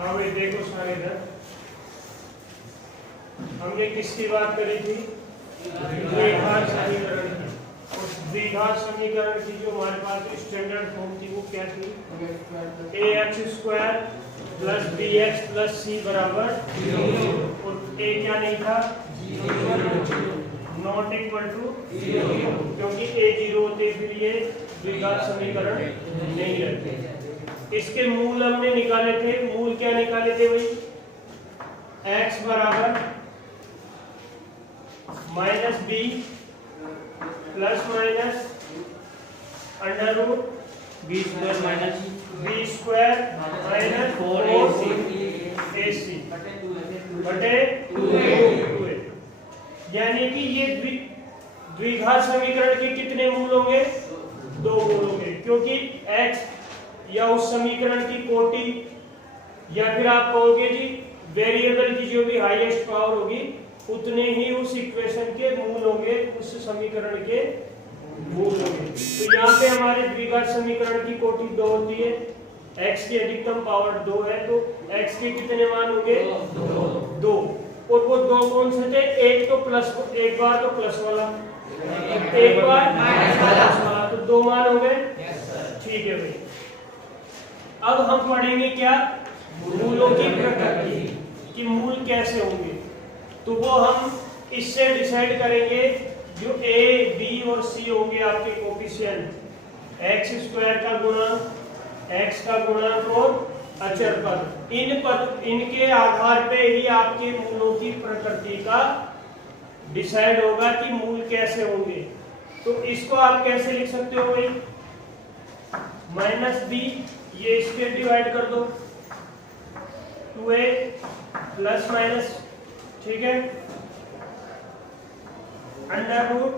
हाँ भाई देखो सारे इधर हमने किसकी बात करी थी? द्विघात समीकरण की। उस द्विघात समीकरण की जो हमारे पास स्टैंडर्ड फॉर्म थी वो क्या थी? ax² plus bx plus c बराबर 0 और a क्या नहीं था? नॉट इक्वल टू 0 क्योंकि a 0 होते फिर ये द्विघात समीकरण नहीं रहते। इसके मूल हमने निकाले थे। मूल क्या निकाले थे भाई? x बराबर minus B plus minus under root B square minus B square minus 4ac बटे 2a। यानी कि ये द्विघात समीकरण के कितने मूल होंगे? 2 मूल होंगे, क्योंकि x या उस समीकरण की कोटि या फिर आप कहोगे जी वेरिएबल की जो भी हाईएस्ट पावर होगी उतने ही उस इक्वेशन के मूल होंगे, उस समीकरण के मूल होंगे। तो यहाँ पे हमारे द्विघात समीकरण की कोटि 2 होती है, x की अधिकतम पावर 2 है, तो x के कितने मान होंगे? 2। और वो 2 कौन से थे? एक तो प्लस, एक बार तो प्लस वाला, एक बार माइनस वाला, तो 2 मान हो गए। ठीक है भाई। अब हम पढ़ेंगे क्या? मूलों की प्रकृति कि मूल कैसे होंगे। तो वो हम इससे डिसाइड करेंगे जो a, b और c होंगे आपके कोफिशिएंट, x² का गुणा, x का गुणक और अचर पद। इनके आधार पे ही आपके मूलों की प्रकृति का डिसाइड होगा कि मूल कैसे होंगे। तो इसको आप कैसे लिख सकते हो भाई? माइनस बी, ये इसके डिवाइड कर दो 2a प्लस माइनस, ठीक है, under root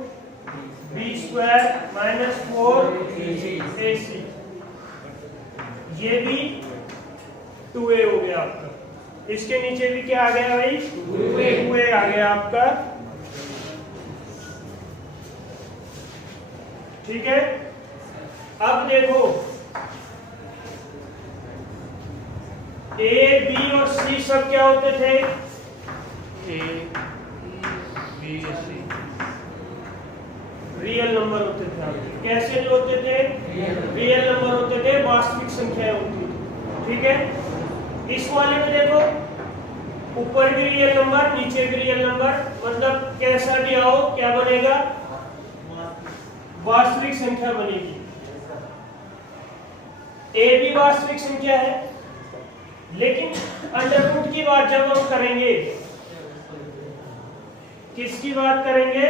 B square minus 4ac, ये भी 2a हो गया आपका। इसके नीचे भी क्या आ गया भाई? 2a आ गया आपका। ठीक है। अब देखो a, b और c सब क्या होते थे? A B C real number होते थे आपके। कैसे जो होते थे? रियल नंबर होते थे, वास्तविक संख्याएं होती थी। ठीक है। इस वाले में देखो ऊपर भी रियल नंबर, नीचे भी रियल नंबर, मतलब कैसा भी आओ क्या बनेगा? वास्तविक संख्या बनेगी। a भी वास्तविक संख्या है, लेकिन अंडर रूट की बात जब हम करेंगे, किसकी बात करेंगे?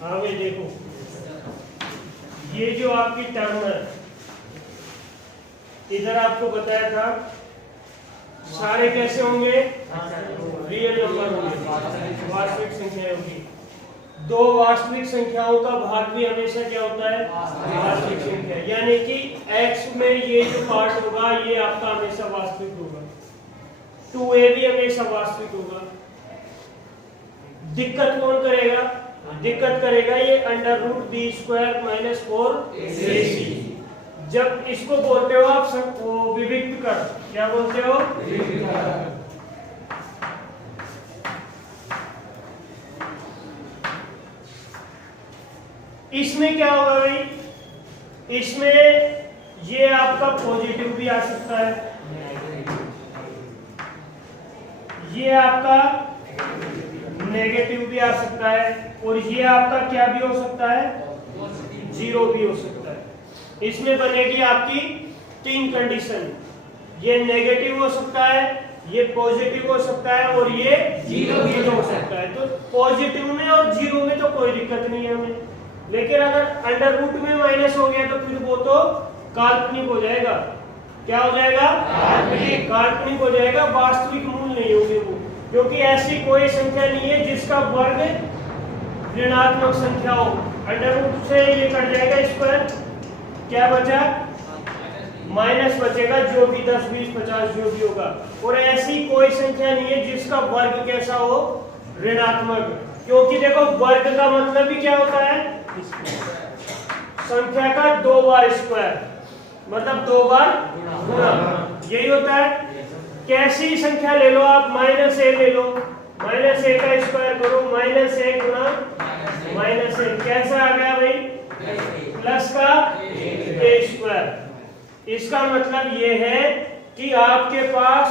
हाँ भाई देखो ये जो आपकी टर्म है, इधर आपको बताया था सारे कैसे होंगे? रियल नंबर होंगे, वास्तविक संख्या होगी। 2 वास्तविक संख्याओं का भाग भी हमेशा क्या होता है? वास्तविक संख्या। यानी कि x में ये जो पार्ट होगा ये आपका हमेशा वास्तविक होगा। 2a भी हमेशा वास्तविक होगा। दिक्कत कौन करेगा? दिक्कत करेगा ये under root B square minus 4ac। जब इसको बोलते हो आप सबको विविक्त कर, क्या बोलते हो? विविक्त कर। इसमें क्या होगा भाई? इसमें ये आपका पॉजिटिव भी आ सकता है, ये आपका नेगेटिव भी आ सकता है, और ये आपका क्या भी हो सकता है? 0 भी हो सकता है। इसमें बनेगी आपकी 3 कंडीशन। ये नेगेटिव हो सकता है, ये पॉजिटिव हो सकता है, और ये 0 हो सकता है। तो पॉजिटिव में और 0 में तो कोई दिक्कत नहीं है हमें, लेकिन अगर अंडर रूट में माइनस हो गया तो फिर वो तो काल्पनिक हो जाएगा। क्या हो जाएगा? काल्पनिक हो जाएगा, वास्तविक मूल नहीं होंगे वो, क्योंकि ऐसी कोई संख्या नहीं है जिसका वर्ग ऋणात्मक संख्या हो। अंडर रूट से ये कट जाएगा, स्क्वायर क्या बचा? माइनस बचेगा, जो भी 10, 20, 50 जो भी होगा। और ऐसी कोई संख्या नहीं है जिसका वर्ग कैसा हो? ऋणात्मक। क्योंकि देखो वर्ग का मतलब ही क्या होता है, संख्या का 2 बार स्क्वायर, मतलब 2 बार गुणा, यही होता है। कैसी संख्या ले लो आप, -a ले लो, -a का स्क्वायर करो, -1 गुणा -1, कैसा आ गया भाई, प्लस का a स्क्वायर। इसका मतलब ये है कि आपके पास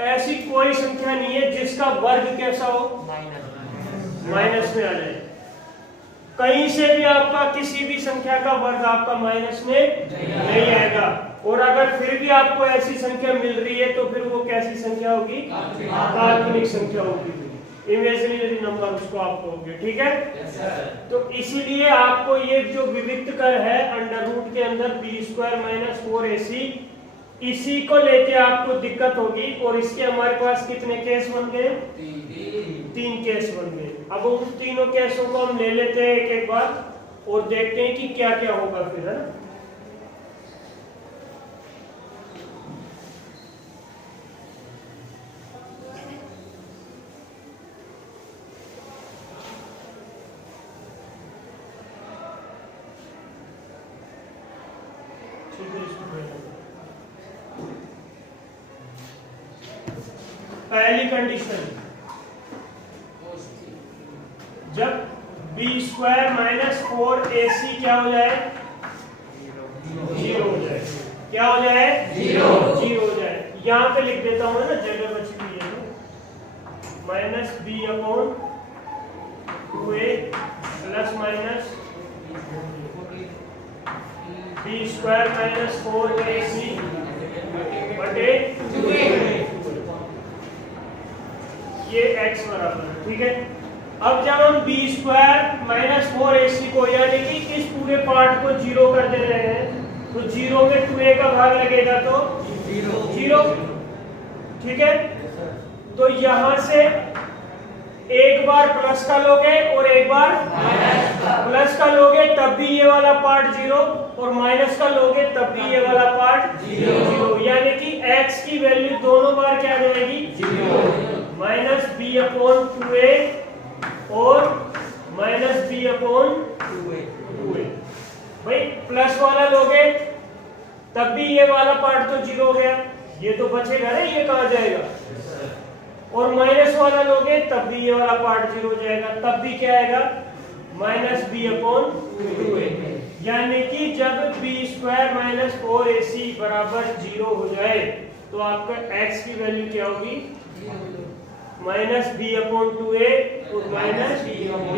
ऐसी कोई संख्या नहीं है जिसका वर्ग कैसा हो, माइनस में आ जाए। कहीं से भी आपका किसी भी संख्या का वर्ग आपका माइनस में नहीं आएगा। और अगर फिर भी आपको ऐसी संख्या मिल रही है तो फिर वो कैसी संख्या होगी, काल्पनिक संख्या होगी, इमेजिनरी नंबर उसको आप कहोगे, ठीक है। तो इसीलिए आपको ये जो विविक्त कर है अंडर रूट के अंदर b² - 4ac, इसी को लेके आपको दिक्कत होगी। और इसके हमारे पास कितने केस बन गए, 3 केस बन गए। अब उन तीनों केसों को हम ले लेते हैं एक एक बार और देखते हैं कि क्या क्या होगा फिर, है ना। पहली कंडीशन, जब b² - 4ac क्या हो जाए, 0 हो जाए। क्या हो जाए, 0 हो जाए। यहां पे लिख देता हूं ना, जगह बची हुई है, -b/2a plus minus b² - 4ac बटे 2a, ये x बराबर है, ठीक है। अब जब हम b² - 4ac को यानी कि इस पूरे पार्ट को 0 कर दे रहे हैं, तो 0 में 2a का भाग लगेगा तो 0, ठीक है। तो यहां से एक बार प्लस का लोगे और एक बार प्लस का लोगे तब भी ये वाला पार्ट 0, और माइनस का लोगे तब भी ये वाला पार्ट 0, यानी कि x की वैल्यू दोनों बार क्या आ जाएगी, 0, -b/2a और -b/2a। भाई प्लस वाला लोगे तब भी ये वाला पार्ट तो 0 हो गया, ये तो बचेगा ना, ये कहाँ जाएगा। और माइनस वाला लोगे तब भी ये वाला पार्ट 0 हो जाएगा, तब भी क्या आएगा, -b/2a। यानी कि जब b² - 4ac बराबर 0 हो जाए तो आपका x की वैल्यू क्या होगी, -b/2a और -b/2a,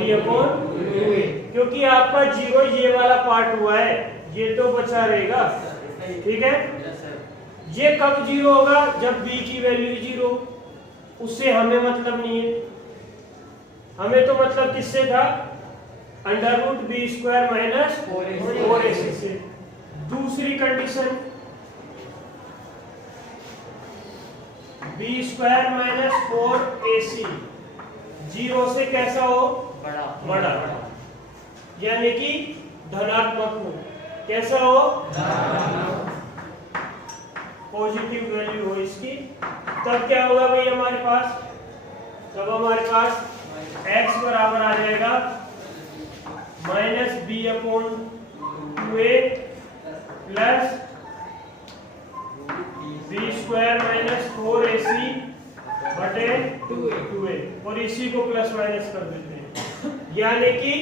क्योंकि आपका 0 ये वाला पार्ट हुआ है, ये तो बचा रहेगा, ठीक है। ये कब 0 होगा, जब b की वैल्यू 0, उससे हमें मतलब नहीं है। हमें तो मतलब किससे था, √b² - 4ac से। दूसरी कंडीशन, b² - 4ac 0 से कैसा हो, बड़ा, यानी कि धनात्मक हो। कैसा हो, पॉजिटिव वैल्यू हो इसकी। तब क्या होगा भाई हमारे पास, तब हमारे पास x बराबर आ जाएगा -b/2a प्लस b² - 4ac बटे 2a, और इसी को प्लस माइनस कर देते हैं। यानी कि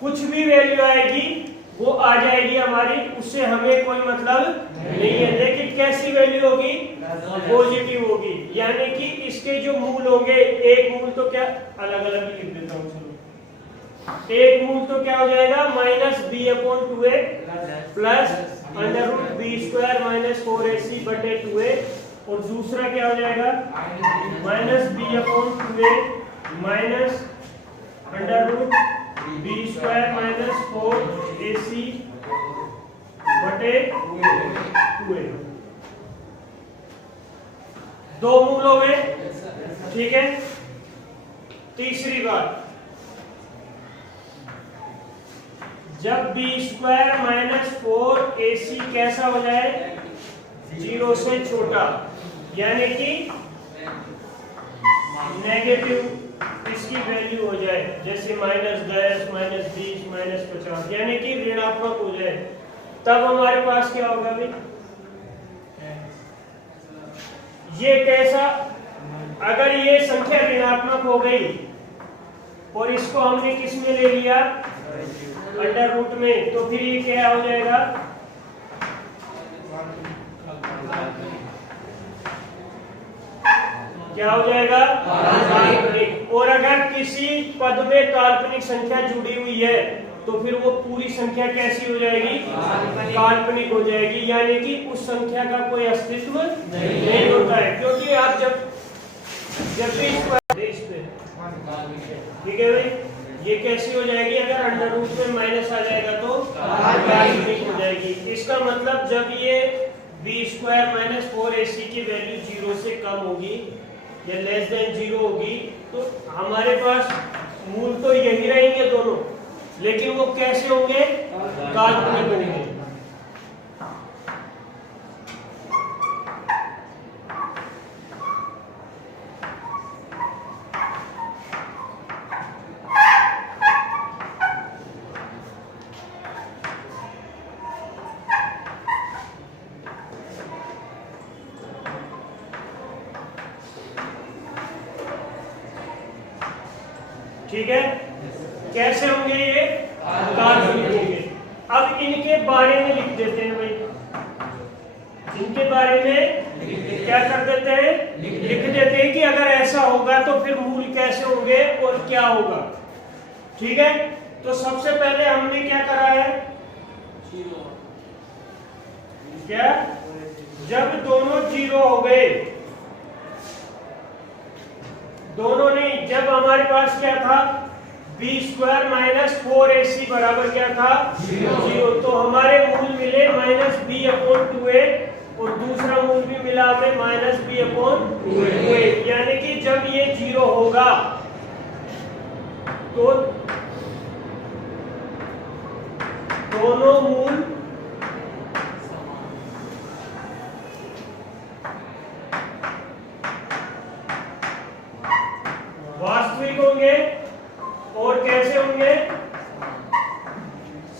कुछ भी वैल्यू आएगी वो आ जाएगी हमारी, उससे हमें कोई मतलब नहीं है। लेकिन कैसी वैल्यू होगी, पॉजिटिव होगी। यानी कि इसके जो मूल होंगे, एक मूल तो क्या, अलग अलग ही लिख देता हूँ, चलो। एक मूल तो क्या हो जाएगा, -b/2a प्लस √b² - 4ac बटे 2a, और दूसरा क्या हो जाएगा, -b/2a माइनस √b² - 4ac बटे 2a। दो मूल हो गए, ठीक है। तीसरी बात, जब b² - 4ac कैसा हो जाए, 0 से छोटा, यानी कि नेगेटिव इसकी वैल्यू हो जाए, जैसे -10, -20, -50, यानी कि ऋणात्मक हो जाए, तब हमारे पास क्या होगा भाई? ये कैसा, अगर ये संख्या ऋणात्मक हो गई और इसको हमने किस में ले लिया? अंडर रूट में, तो फिर ये क्या हो जाएगा? क्या हो जाएगा? काल्पनिक। और अगर किसी पद में काल्पनिक संख्या जुड़ी हुई है तो फिर वो पूरी संख्या कैसी हो जाएगी? काल्पनिक हो जाएगी, यानी कि उस संख्या का कोई अस्तित्व नहीं होता है, क्योंकि आप जब भी इस पे ठीक है भाई, ये कैसी हो जाएगी? अगर अंडर रूट में माइनस आ जाएगा तो काल्पनिक हो जाएगी। इसका मतलब जब ये b² - 4ac की वैल्यू 0 से कम होगी या लेस देन 0 होगी, तो हमारे पास मूल तो यही रहेंगे दोनों, लेकिन वो कैसे होंगे? काल्पनिक होंगे। ठीक है, कैसे होंगे ये? काल्पनिक होंगे। अब इनके बारे में लिख देते हैं भाई, इनके बारे में क्या कर देते हैं? लिख देते हैं कि अगर ऐसा होगा तो फिर मूल कैसे होंगे और क्या होगा। ठीक है, तो सबसे पहले हमने क्या करा है? क्या? जब दोनों 0 हो गए, दोनों नहीं, जब हमारे पास क्या था? b² - 4ac बराबर क्या था? 0। तो हमारे मूल मिले -b/2a और दूसरा मूल भी मिला हमें -b/2a, यानी कि जब ये 0 होगा तो दोनों मूल वास्तविक होंगे और कैसे होंगे?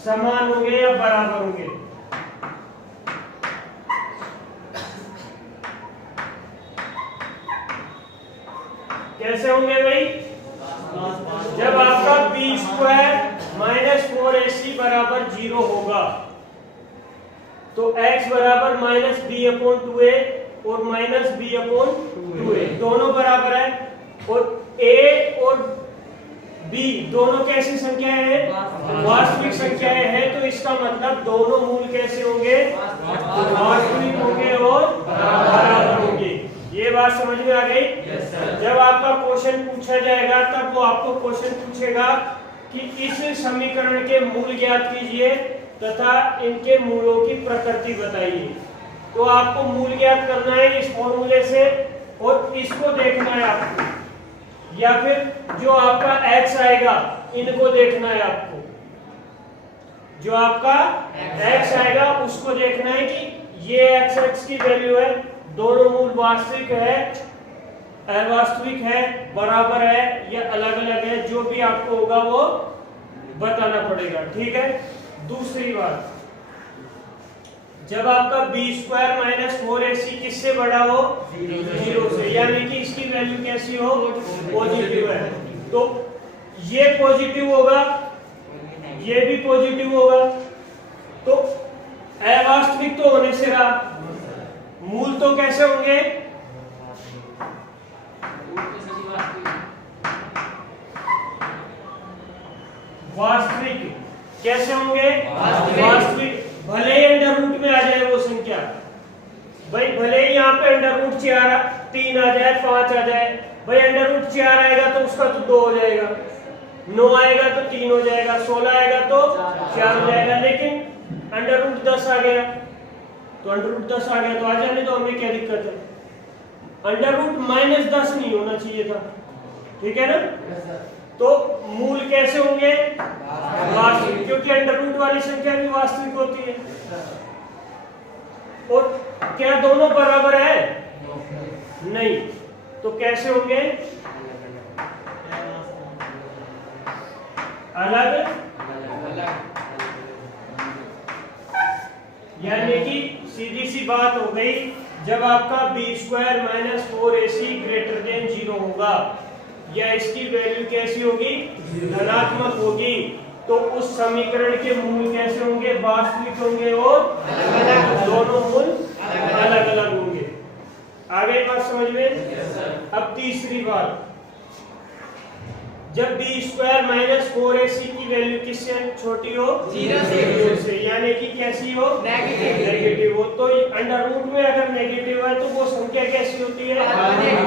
समान होंगे या बराबर होंगे। कैसे होंगे भाई? जब आपका b² - 4ac बराबर 0 होगा तो x बराबर -b/2a और -b/2a दोनों बराबर है, और a और b दोनों कैसी संख्याएं हैं? वास्तविक संख्याएं हैं। तो इसका मतलब दोनों मूल कैसे होंगे? वास्तविक होंगे और बराबर होंगे। ये बात समझ में आ गई? जब आपका क्वेश्चन पूछा जाएगा तब वो आपको क्वेश्चन पूछेगा कि इस समीकरण के मूल ज्ञात कीजिए तथा इनके मूलों की प्रकृति बताइए। तो आपको मूल ज्ञात करना है इस फॉर्मूले से, और इसको देखना है आपको, या फिर जो आपका x आएगा इनको देखना है आपको। जो आपका x आएगा उसको देखना है कि ये x की वैल्यू है, दोनों मूल वास्तविक है, अवास्तविक है, बराबर है या अलग अलग है। जो भी आपको होगा वो बताना पड़ेगा। ठीक है, दूसरी बात, जब आपका b² - 4ac किससे बड़ा हो? 0 से, यानी कि इसकी वैल्यू कैसी हो? पॉजिटिव है, तो ये पॉजिटिव होगा, ये भी पॉजिटिव होगा, तो अवास्तविक तो होने से रहा, मूल तो कैसे होंगे? वास्तविक। कैसे होंगे? वास्तविक। भले ही अंडर रूट में आ जाए वो संख्या, भाई भले ही यहाँ पे अंडर रूट 3 आ जाए, 5 आ जाए, भाई अंडर रूट 4 आएगा तो उसका तो 2 हो जाएगा, 9 आएगा तो 3 हो जाएगा, 16 आएगा तो 4 हो जाएगा। लेकिन अंडर रूट 10 आ गया तो अंडर रूट 10 आ गया तो आ जाने तो हमें क्या दिक्कत है? अंडर रूट -10 नहीं होना चाहिए था। ठीक है ना? तो मूल कैसे होंगे? वास्तविक, क्योंकि अंडर रूट वाली संख्या भी वास्तविक होती है। और क्या दोनों बराबर है? नहीं, तो कैसे होंगे? बात हो गई, जब आपका b² - 4ac ग्रेटर देन 0 होगा या इसकी वैल्यू कैसी होगी, धनात्मक होगी, तो उस समीकरण के मूल कैसे होंगे, वास्तविक होंगे और दोनों मूल अलग अलग होंगे। आ गई बात समझ में? अब तीसरी बात, जब b² - 4ac की वैल्यू किससे छोटी हो, 0 से, यानी कि कैसी हो, नेगेटिव हो, तो अंडर रूट में अगर नेगेटिव है तो वो संख्या कैसी होती है,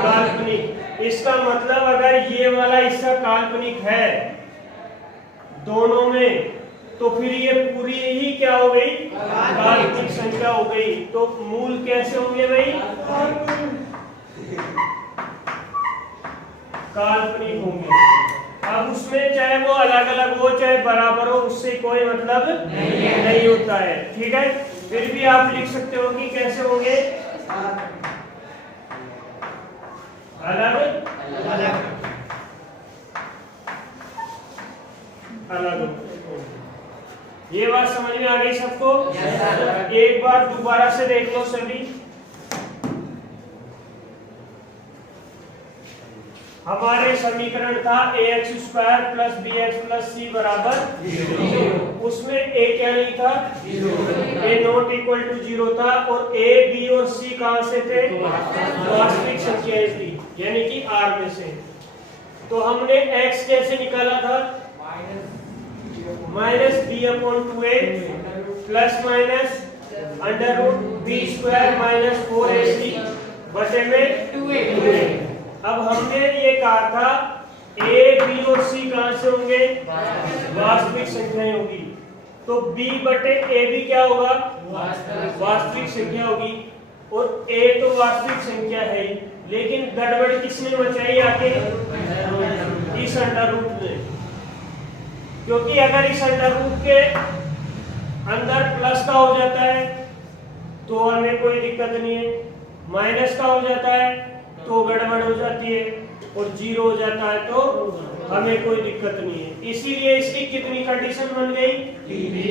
काल्पनिक। इसका मतलब अगर ये वाला हिस्सा काल्पनिक है दोनों में, तो फिर ये पूरी ही क्या हो गई, काल्पनिक संख्या हो गई। तो मूल कैसे होंगे भाई, काल्पनिक होंगे। अब उसमें चाहे वो अलग अलग हो चाहे बराबर हो, उससे कोई मतलब नहीं होता है, ठीक है। फिर भी आप लिख सकते हो कि कैसे होंगे, अलग अलग। ये बात समझ में आ गई सबको? एक बार दोबारा से देख लो सभी। हमारे समीकरण था ax² + bx + c बराबर 0। उसमें a क्या नहीं था, a नॉट इक्वल टू 0 था, और a, b और c कहां से थे, वास्तविक संख्याएं थी, यानी कि r में से। तो हमने x कैसे निकाला था, -b/2a plus minus √b² - 4ac बटे में 2a। अब हमने ये कहा था a, b और c कहां से होंगे, वास्तविक संख्याएं होगी, तो b बटे a भी क्या होगा, वास्तविक संख्या होगी, और a तो वास्तविक संख्या है ही, लेकिन गड़बड़ किसने मचाई आके, इस अंडर रूट ने। क्योंकि अगर इस अंडर रूट के अंदर प्लस का हो जाता है तो हमें कोई दिक्कत नहीं है, माइनस का हो जाता है तो गड़बड़ हो जाती है, और 0 हो जाता है तो हमें कोई दिक्कत नहीं है। इसीलिए इसकी कितनी कंडीशन बन गई,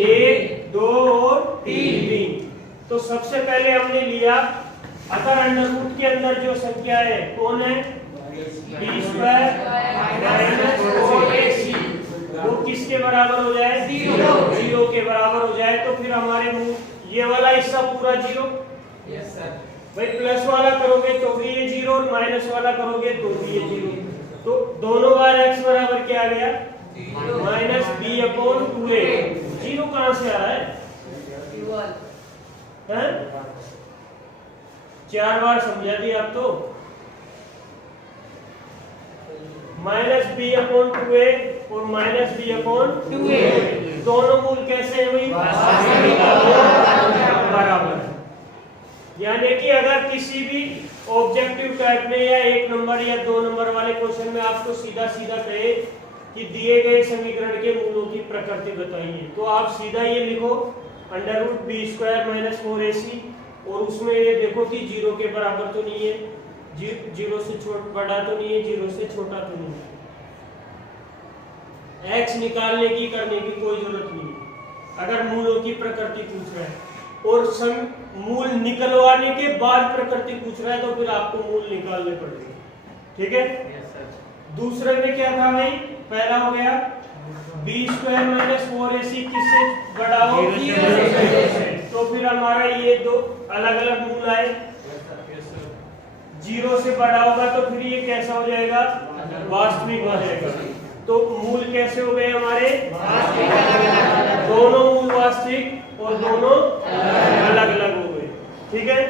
1, 2 और 3। तो सबसे पहले हमने लिया, अगर अंडर रूट के अंदर जो संख्या है कौन है, b² - 4ac, वो किसके बराबर हो जाए, 0 के बराबर हो जाए, तो फिर हमारे मुंह ये वाला हिस्सा पूरा 0। भाई प्लस वाला करोगे तो भी ये 0 और माइनस वाला करोगे तो भी ये 0। तो दोनों बार x बराबर क्या आ गया, -b/2a। 0 कहां से आ रहा है? 4 बार समझा दी आप तो। -b/2a और -b/2a दोनों मूल कैसे हैं भाई, बराबर। यानी कि अगर किसी भी ऑब्जेक्टिव टाइप में या 1 नंबर या 2 नंबर वाले क्वेश्चन में आपको सीधा सीधा कहे कि दिए गए समीकरण के मूलों की प्रकृति बताइए, तो आप सीधा ये लिखो √b² - 4ac, और उसमें ये देखो कि 0 के बराबर तो नहीं है, 0 से बड़ा तो नहीं है, 0 से छोटा तो नहीं है। x निकालने की करने की कोई जरूरत नहीं है अगर मूलों की प्रकृति पूछ रहा है, और मूल निकलवाने के बाद प्रकृति पूछ रहा है तो फिर आपको मूल निकालने पड़ेंगे, ठीक है। दूसरे में क्या था भाई, पहला हो गया b² - 4ac किससे बड़ा हो, 0 से, तो फिर हमारा ये दो अलग अलग मूल आए, 0 से बड़ा होगा तो फिर ये कैसा हो जाएगा, वास्तविक हो जाएगा। तो मूल कैसे हो गए हमारे, दोनों मूल वास्तविक और दोनों अलग अलग हो गए, ठीक है।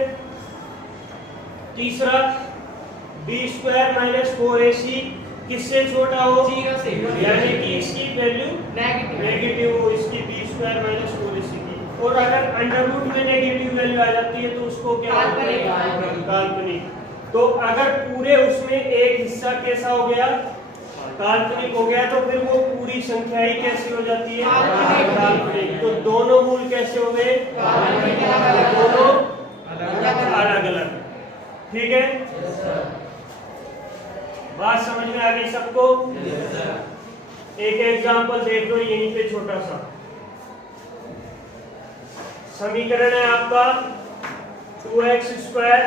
तीसरा b² - 4ac किससे छोटा हो, 0 से, यानी कि इसकी वैल्यू नेगेटिव हो, इसकी b² - 4ac की। और अगर अंडर रूट में नेगेटिव वैल्यू आ जाती है तो उसको क्या होता है, काल्पनिक। तो अगर पूरे उसमें एक हिस्सा कैसा हो गया, काल्पनिक हो गया, तो फिर वो पूरी संख्या ही कैसी हो जाती है, काल्पनिक। तो दोनों मूल कैसे हो गए, दोनों अलग अलग, ठीक है। बात समझ में आ गई सबको? एक एग्जांपल देख लो यहीं पे, छोटा सा समीकरण है आपका 2x square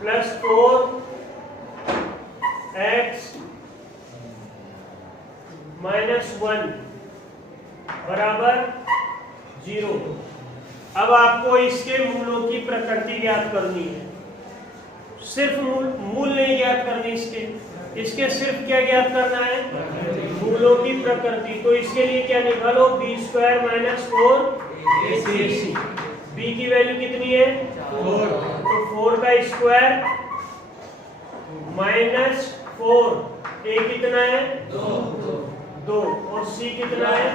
plus 4x minus 1 बराबर 0। अब आपको इसके मूलों की प्रकृति ज्ञात करनी है। सिर्फ मूल नहीं ज्ञात करनी इसके सिर्फ क्या ज्ञात करना है? मूलों की प्रकृति। तो इसके लिए क्या निकालो? B square minus 4ac। B की वैल्यू कितनी है? 4। तो 4 का स्क्वायर माइनस 4, ए कितना है? 2 और सी कितना है?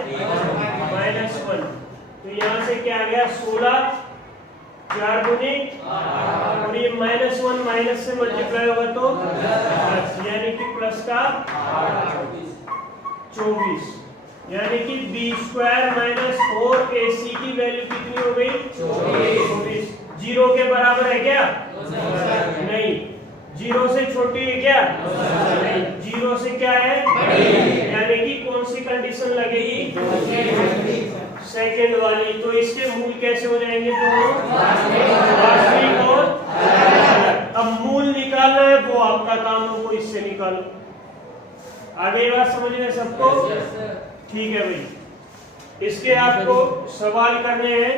माइनस 1। तो यहाँ से क्या आ गया? 16, 4 दूनी, और ये -1 माइनस से मल्टीप्लाई होगा तो प्लस, यानी कि प्लस का 24, यानी कि बी स्क्वायर माइनस 4ac की वैल्यू कितनी हो गई? 24। 0 के बराबर है क्या? नहीं। 0 से छोटी है क्या? नहीं। 0 से क्या है? यानी कि कौन सी कंडीशन लगेगी? सेकंड वाली। तो इसके मूल कैसे हो जाएंगे? दोनों वास्तविक और अलग। अब मूल निकालना है, वो आपका काम है, वो इससे निकालो। आगे ये बात समझ रहे सबको? ठीक है भाई। इसके आपको सवाल करने हैं।